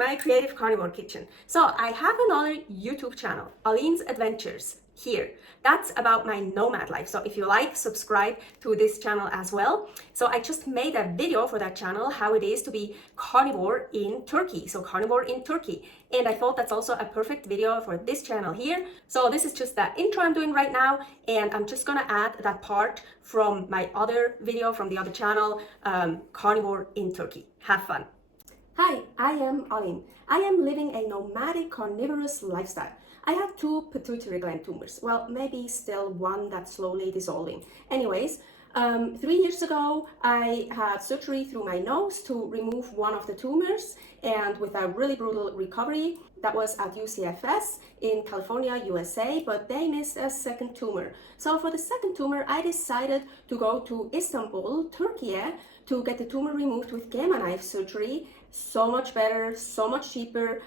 my creative carnivore kitchen. So I have another YouTube channel, Aline's Adventures, here. That's about my nomad life. So if you like, subscribe to this channel as well. So I just made a video for that channel, how it is to be carnivore in Turkey. So carnivore in Turkey. And I thought that's also a perfect video for this channel here. So this is just the intro I'm doing right now. And I'm just gonna add that part from my other video from the other channel, Carnivore in Turkey. Have fun. Hi, I am Aline. I am living a nomadic carnivorous lifestyle. I had 2 pituitary gland tumors. Well, maybe still one that's slowly dissolving. Anyways, 3 years ago, I had surgery through my nose to remove one of the tumors, and with a really brutal recovery. That was at UCFS in California, USA, but they missed a second tumor. So for the second tumor, I decided to go to Istanbul, Turkey, to get the tumor removed with gamma knife surgery. So much better, so much cheaper.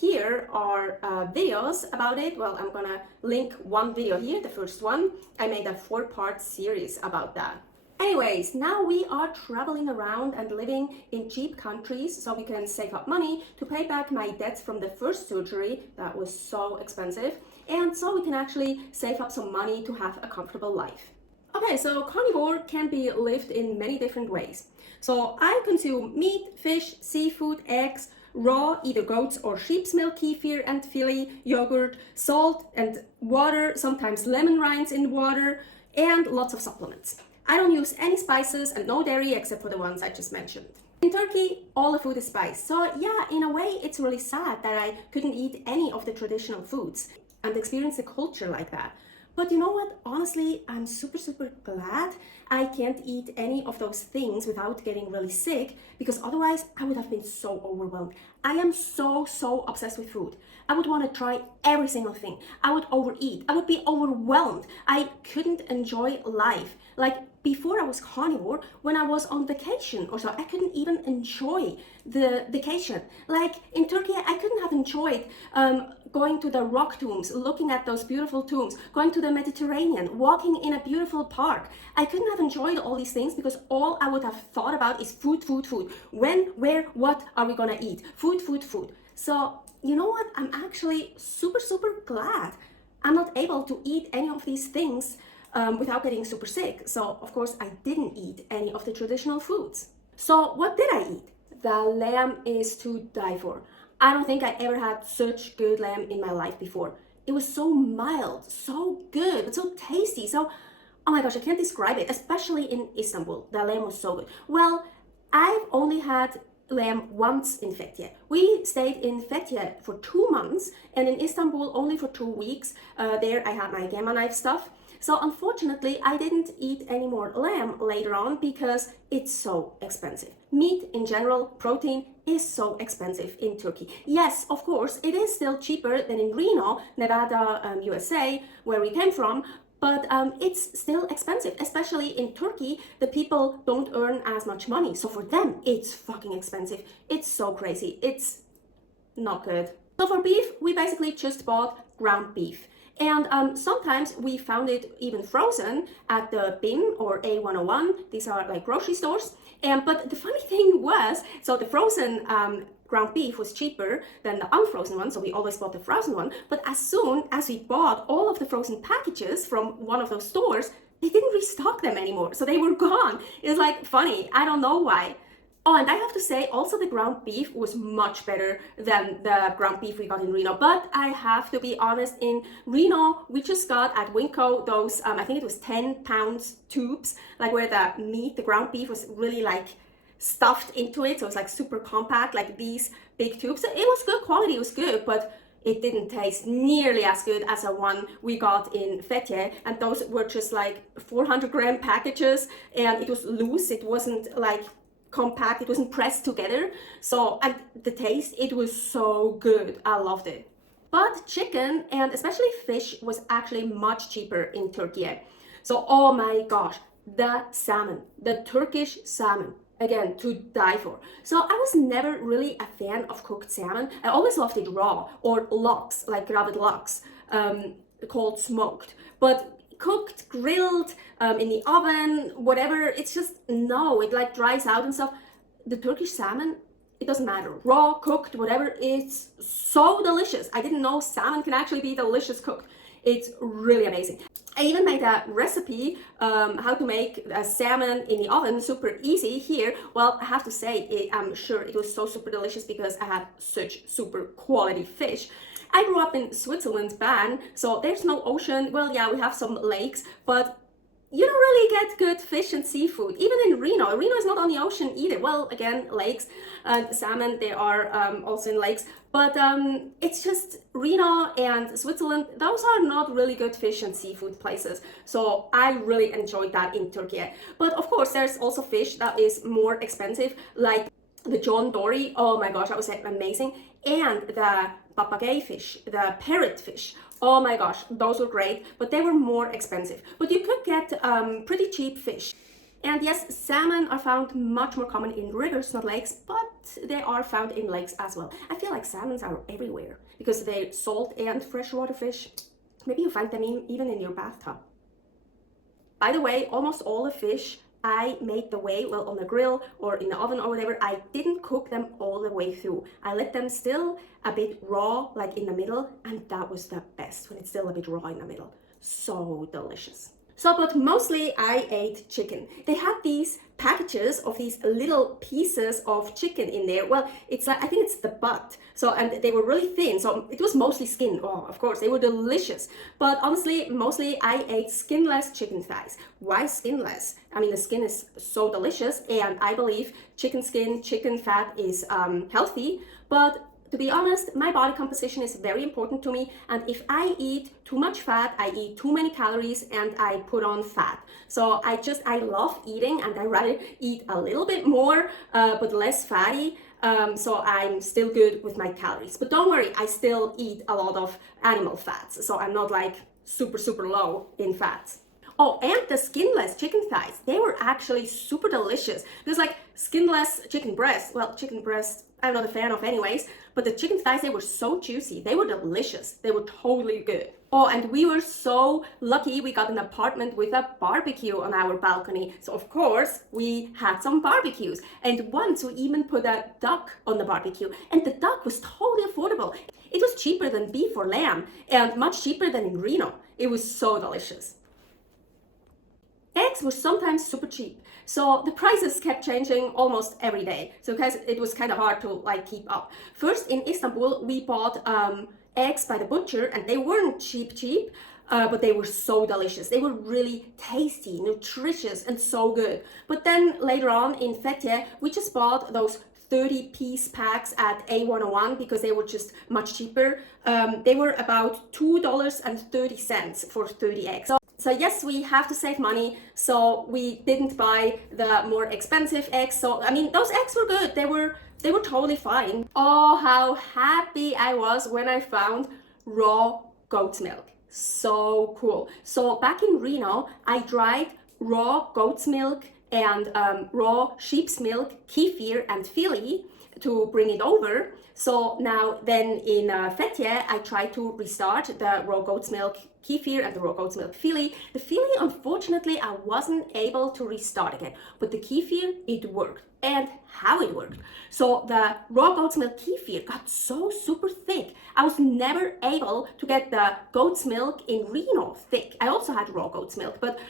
Here are videos about it. Well, I'm gonna link one video here, the first one. I made a 4-part series about that. Anyways, now we are traveling around and living in cheap countries so we can save up money to pay back my debts from the first surgery that was so expensive, and so we can actually save up some money to have a comfortable life. Okay, so carnivore can be lived in many different ways. So I consume meat, fish, seafood, eggs, raw, either goat's or sheep's milk, kefir and filet, yogurt, salt and water, sometimes lemon rinds in water, and lots of supplements. I don't use any spices and no dairy except for the ones I just mentioned. In Turkey, all the food is spiced. So yeah, in a way, it's really sad that I couldn't eat any of the traditional foods and experience a culture like that. But you know what? Honestly, I'm super glad I can't eat any of those things without getting really sick, because otherwise I would have been so overwhelmed. I am so obsessed with food. I would want to try every single thing. I would overeat. I would be overwhelmed. I couldn't enjoy life. Like before I was carnivore, when I was on vacation or so, I couldn't even enjoy the vacation. Like in Turkey, I couldn't have enjoyed going to the rock tombs, looking at those beautiful tombs, going to the Mediterranean, walking in a beautiful park. I couldn't have enjoyed all these things because all I would have thought about is food. When, where, what are we gonna eat? Food. So you know what? I'm actually super glad I'm not able to eat any of these things without getting super sick. So of course I didn't eat any of the traditional foods. So what did I eat? The lamb is to die for. I don't think I ever had such good lamb in my life before. It was so mild, so good, but so tasty. So, oh my gosh, I can't describe it, especially in Istanbul. The lamb was so good. Well, I've only had lamb once in Fethiye. We stayed in Fethiye for 2 months and in Istanbul only for 2 weeks. There I had my gamma knife stuff. So unfortunately, I didn't eat any more lamb later on because it's so expensive. Meat in general, protein, is so expensive in Turkey. Yes, of course, it is still cheaper than in Reno, Nevada, USA, where we came from, but it's still expensive, especially in Turkey. The people don't earn as much money, so for them, it's fucking expensive. It's so crazy. It's not good. So for beef, we basically just bought ground beef. And sometimes we found it even frozen at the bin or A101. These are like grocery stores. But the funny thing was, so the frozen ground beef was cheaper than the unfrozen one, so we always bought the frozen one. But as soon as we bought all of the frozen packages from one of those stores, they didn't restock them anymore, so they were gone. It was like funny, I don't know why. Oh, and I have to say, also the ground beef was much better than the ground beef we got in Reno. But I have to be honest, in Reno, we just got at Winco those, I think it was 10 pounds tubes, like where the meat, the ground beef was really like stuffed into it. So it's like super compact, like these big tubes. So it was good quality, it was good, but it didn't taste nearly as good as the one we got in Fethiye. And those were just like 400-gram packages, and it was loose. It wasn't like compact, it wasn't pressed together. So and the taste, it was so good. I loved it. But chicken and especially fish was actually much cheaper in Turkey. So oh my gosh, the salmon, the Turkish salmon, again, to die for. So I was never really a fan of cooked salmon. I always loved it raw or lox, like rabbit lox, called smoked. But cooked, grilled, in the oven, whatever, it's just, no, it like dries out and stuff. The Turkish salmon, it doesn't matter. Raw, cooked, whatever, it's so delicious. I didn't know salmon can actually be delicious cooked. It's really amazing. I even made a recipe how to make a salmon in the oven, super easy here. Well, I have to say, I'm sure it was so super delicious because I had such super quality fish. I grew up in Switzerland, Bern, so there's no ocean. Well, yeah, we have some lakes, but you don't really get good fish and seafood. Even in Reno. Reno is not on the ocean either. Well, again, lakes and salmon, they are also in lakes. But it's just Reno and Switzerland, those are not really good fish and seafood places. So I really enjoyed that in Turkey. But of course, there's also fish that is more expensive, like the John Dory. Oh my gosh, that was amazing. And the papagayo fish, the parrot fish. Oh my gosh, those were great, but they were more expensive. But you could get pretty cheap fish. And yes, salmon are found much more common in rivers, not lakes, but they are found in lakes as well. I feel like salmons are everywhere because they're salt and freshwater fish. Maybe you find them even in your bathtub. By the way, almost all the fish I made the way, well, on the grill or in the oven or whatever, I didn't cook them all the way through. I let them still a bit raw, like in the middle, and that was the best, when it's still a bit raw in the middle. So delicious. So, but mostly I ate chicken. They had these packages of these little pieces of chicken in there. Well, it's like, I think it's the butt. So, and they were really thin. So it was mostly skin. Oh, of course, they were delicious. But honestly, mostly I ate skinless chicken thighs. Why skinless? I mean, the skin is so delicious. And I believe chicken skin, chicken fat is healthy. But to be honest, my body composition is very important to me, and if I eat too much fat, I eat too many calories and I put on fat. So I love eating, and I rather eat a little bit more but less fatty, so I'm still good with my calories. But don't worry, I still eat a lot of animal fats, so I'm not like super low in fats. Oh, and the skinless chicken thighs, they were actually super delicious. There's like skinless chicken breast. Well, chicken breast, I'm not a fan of anyways, but the chicken thighs, they were so juicy. They were delicious. They were totally good. Oh, and we were so lucky we got an apartment with a barbecue on our balcony. So of course, we had some barbecues. And once we even put a duck on the barbecue. And the duck was totally affordable. It was cheaper than beef or lamb and much cheaper than in Reno. It was so delicious. Eggs were sometimes super cheap, so the prices kept changing almost every day. So guys, it was kind of hard to like keep up. First in Istanbul, we bought eggs by the butcher, and they weren't cheap, but they were so delicious. They were really tasty, nutritious, and so good. But then later on in Fethiye, we just bought those 30-piece packs at A101 because they were just much cheaper. They were about $2.30 for 30 eggs. So yes, we have to save money, so we didn't buy the more expensive eggs. So I mean, those eggs were good. They were totally fine. Oh, how happy I was when I found raw goat's milk. So cool. So back in Reno, I dried raw goat's milk and raw sheep's milk, kefir and fili to bring it over. So now then in Fethiye, I tried to restart the raw goat's milk kefir and the raw goat's milk fili. The fili, unfortunately, I wasn't able to restart again, but the kefir, it worked. And how it worked. So the raw goat's milk kefir got so super thick. I was never able to get the goat's milk in Reno thick. I also had raw goat's milk, but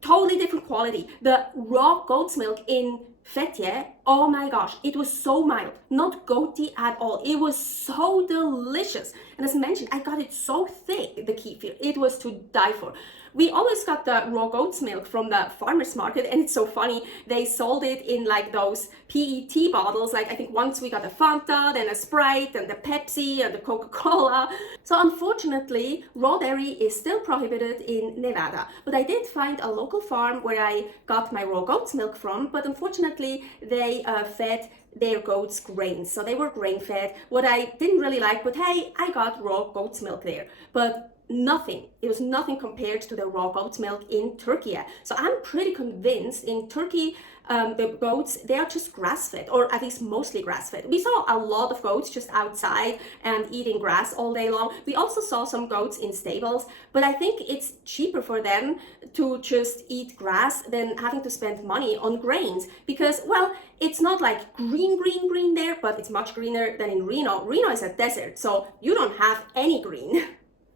totally different quality. The raw goat's milk in Fethiye, oh my gosh, it was so mild, not goaty at all. It was so delicious. And as mentioned, I got it so thick, the kefir. It was to die for. We always got the raw goat's milk from the farmer's market, and it's so funny. They sold it in like those PET bottles. Like I think once we got a Fanta, then a Sprite, and the Pepsi, and the Coca-Cola. So unfortunately, raw dairy is still prohibited in Nevada. But I did find a local farm where I got my raw goat's milk from, but unfortunately, they fed their goats grains. So they were grain fed, what I didn't really like, but hey, I got raw goat's milk there. But nothing. It was nothing compared to the raw goat's milk in Turkey. So I'm pretty convinced in Turkey, the goats, they are just grass-fed, or at least mostly grass-fed. We saw a lot of goats just outside and eating grass all day long. We also saw some goats in stables, but I think it's cheaper for them to just eat grass than having to spend money on grains, because, well, it's not like green there, but it's much greener than in Reno. Reno is a desert, so you don't have any green.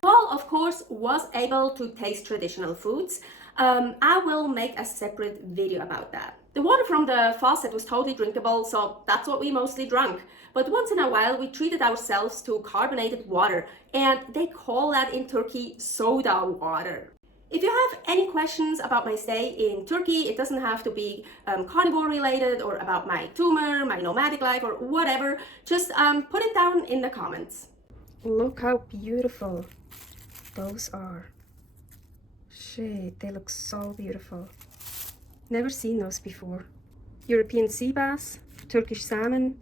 Paul, of course, was able to taste traditional foods. I will make a separate video about that. The water from the faucet was totally drinkable, so that's what we mostly drank. But once in a while, we treated ourselves to carbonated water, and they call that in Turkey soda water. If you have any questions about my stay in Turkey, it doesn't have to be carnivore related or about my tumor, my nomadic life, or whatever, just put it down in the comments. Look how beautiful those are. Shit, they look so beautiful. Never seen those before. European sea bass, Turkish salmon,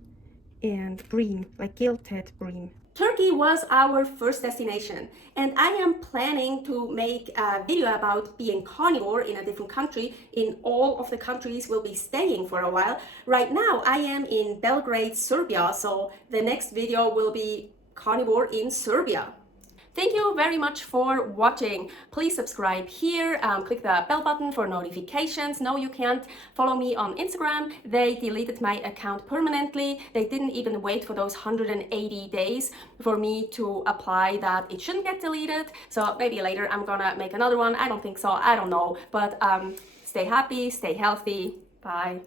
and bream, like gilt-head bream. Turkey was our first destination, and I am planning to make a video about being carnivore in a different country. In all of the countries we'll be staying for a while. Right now I am in Belgrade, Serbia, so the next video will be carnivore in Serbia. Thank you very much for watching. Please subscribe here, click the bell button for notifications. No, you can't follow me on Instagram. They deleted my account permanently. They didn't even wait for those 180 days for me to apply that it shouldn't get deleted. So maybe later I'm gonna make another one. I don't think so, I don't know. But stay happy, stay healthy. Bye.